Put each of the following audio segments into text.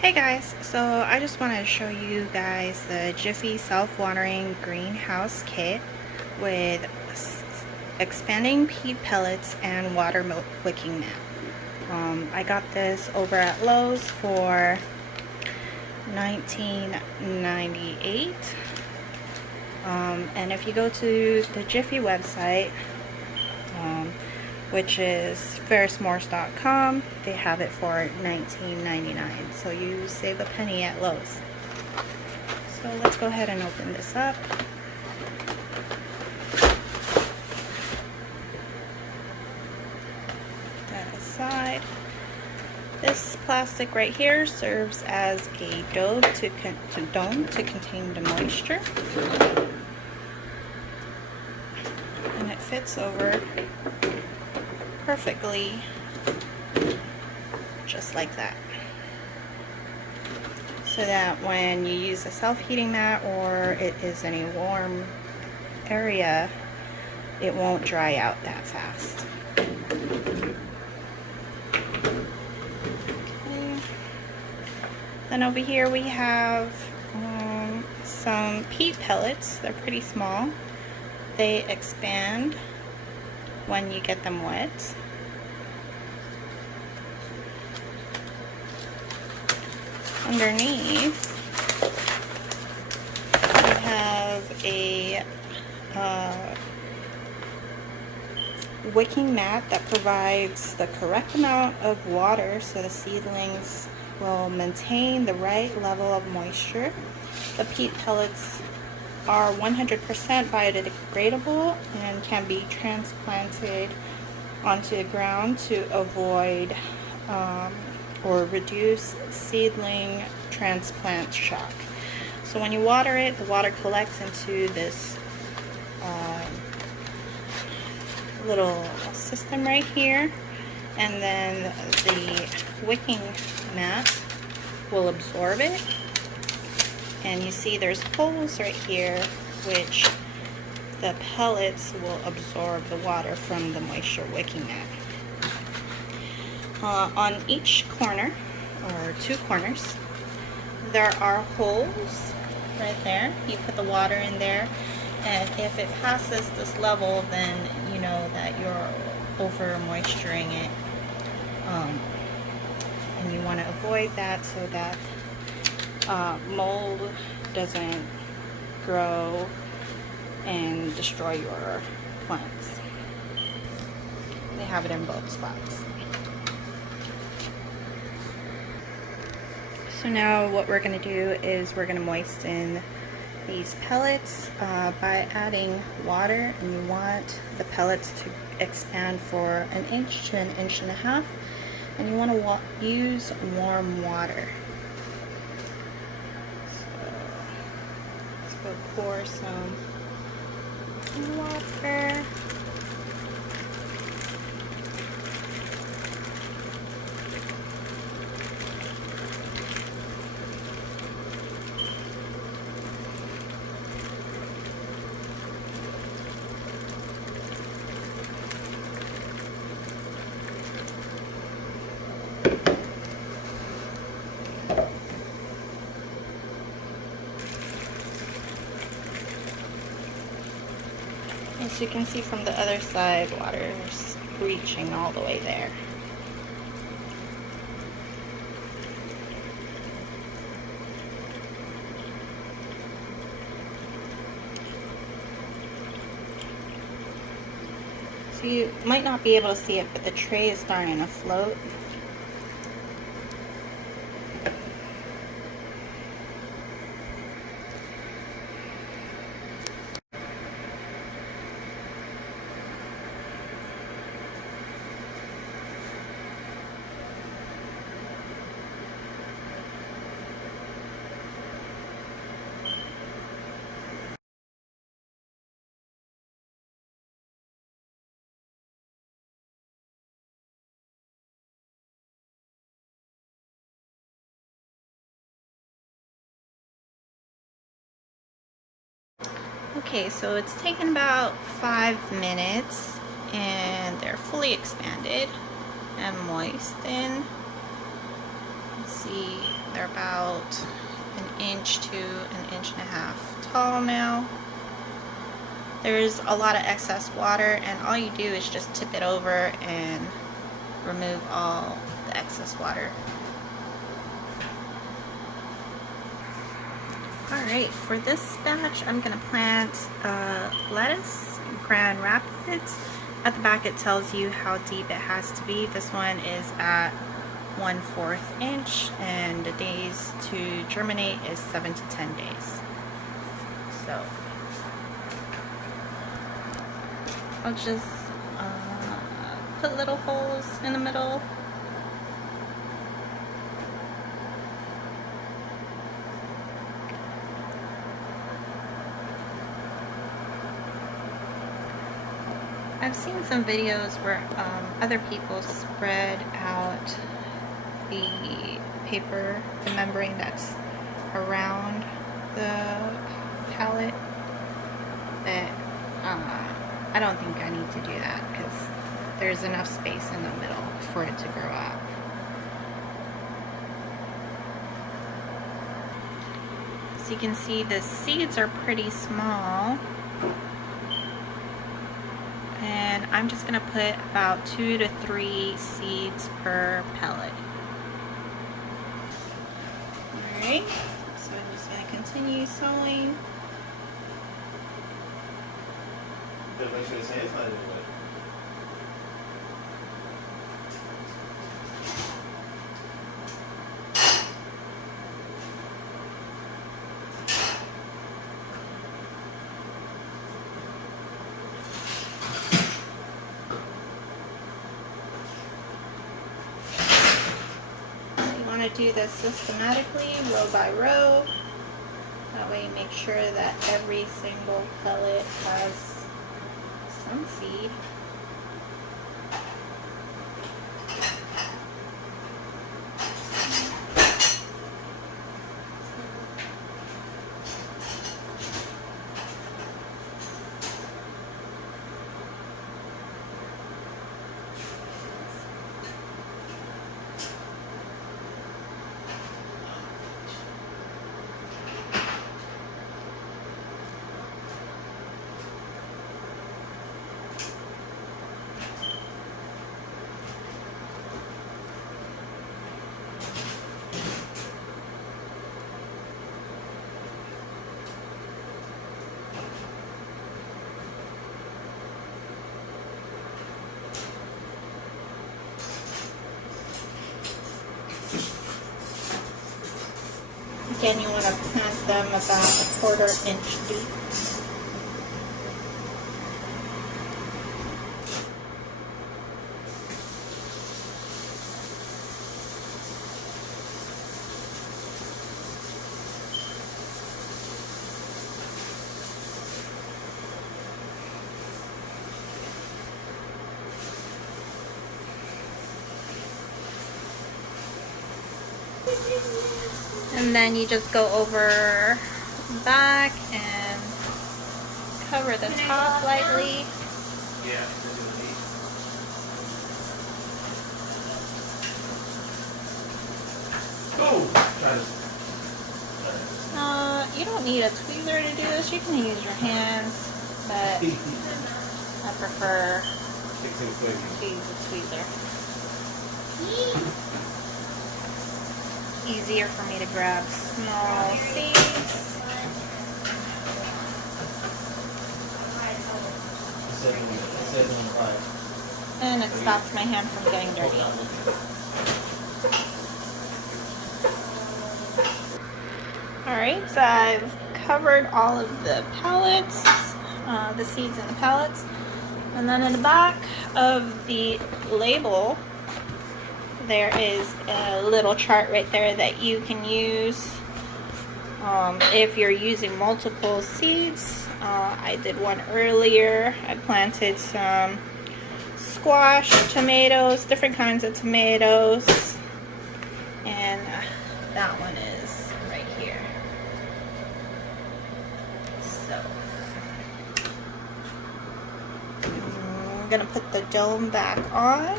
Hey guys, so I just wanted to show you guys the Jiffy self-watering greenhouse kit with expanding peat pellets and water wicking mat. I got this over at Lowe's for $19.98. And if you go to the Jiffy website, which is ferrismorse.com, they have it for $19.99, so you save a penny at Lowe's. So let's go ahead and open this up. That aside, this plastic right here serves as a dome to contain the moisture, and it fits over perfectly, just like that, so that when you use a self-heating mat or it is in a warm area, it won't dry out that fast. Okay. Then over here we have some peat pellets. They're pretty small. They expand when you get them wet. Underneath, we have a wicking mat that provides the correct amount of water so the seedlings will maintain the right level of moisture. The peat pellets are 100% biodegradable and can be transplanted onto the ground to avoid or reduce seedling transplant shock. So when you water it, the water collects into this little system right here, and then the wicking mat will absorb it. And you see there's holes right here which the pellets will absorb the water from the moisture wicking mat. On each corner, or two corners, there are holes right there. You put the water in there, and if it passes this level, then you know that you're over moisturing it, and you want to avoid that so that mold doesn't grow and destroy your plants. They have it in both spots. So now what we're going to do is we're going to moisten these pellets by adding water, and you want the pellets to expand for 1 inch to 1.5 inches, and you want to use warm water. Let's go pour some water. As you can see from the other side, water is reaching all the way there. So you might not be able to see it, but the tray is starting to float. Okay, so it's taken about 5 minutes and they're fully expanded and moistened. See, they're about an inch to an inch and a half tall now. There's a lot of excess water, and all you do is just tip it over and remove all the excess water. Alright, for this batch I'm going to plant lettuce, Grand Rapids. At the back it tells you how deep it has to be. This one is at 1/4 inch, and the days to germinate is 7 to 10 days. So I'll just put little holes in the middle. I've seen some videos where other people spread out the paper, the membrane that's around the pellet, but I don't think I need to do that because there's enough space in the middle for it to grow out. So you can see the seeds are pretty small, and I'm just going to put about 2 to 3 seeds per pellet. Alright, so I'm just going to continue sowing. Make sure to say it's not anyway. To do this systematically, row by row. That way you make sure that every single pellet has some seed. Again, you want to plant them about 1/4 inch deep. And then you just go over the back and cover the top lightly. Yeah. You don't need a tweezer to do this. You can use your hands, but I prefer to use a tweezer. Easier for me to grab small seeds. And it stops my hand from getting dirty. Alright, so I've covered all of the pellets, the seeds in the pellets. And then in the back of the label, there is a little chart right there that you can use if you're using multiple seeds. I did one earlier. I planted some squash, tomatoes, different kinds of tomatoes, and that one is right here. So I'm gonna put the dome back on.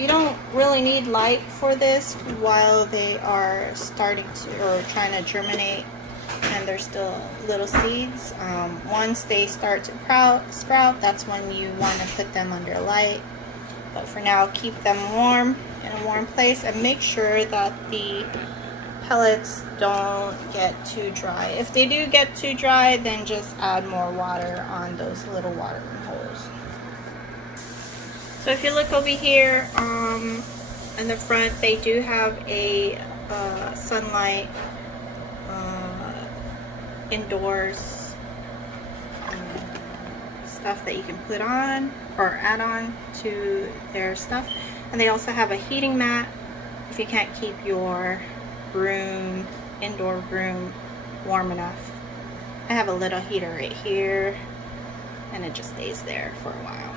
You don't really need light for this while they are starting to, or trying to germinate, and they're still little seeds. Once they start to sprout, that's when you want to put them under light. But for now, keep them warm in a warm place, and make sure that the pellets don't get too dry. If they do get too dry, then just add more water on those little watering holes. So if you look over here in the front, they do have a sunlight indoors stuff that you can put on or add on to their stuff. And they also have a heating mat if you can't keep your room, indoor room, warm enough. I have a little heater right here, and it just stays there for a while.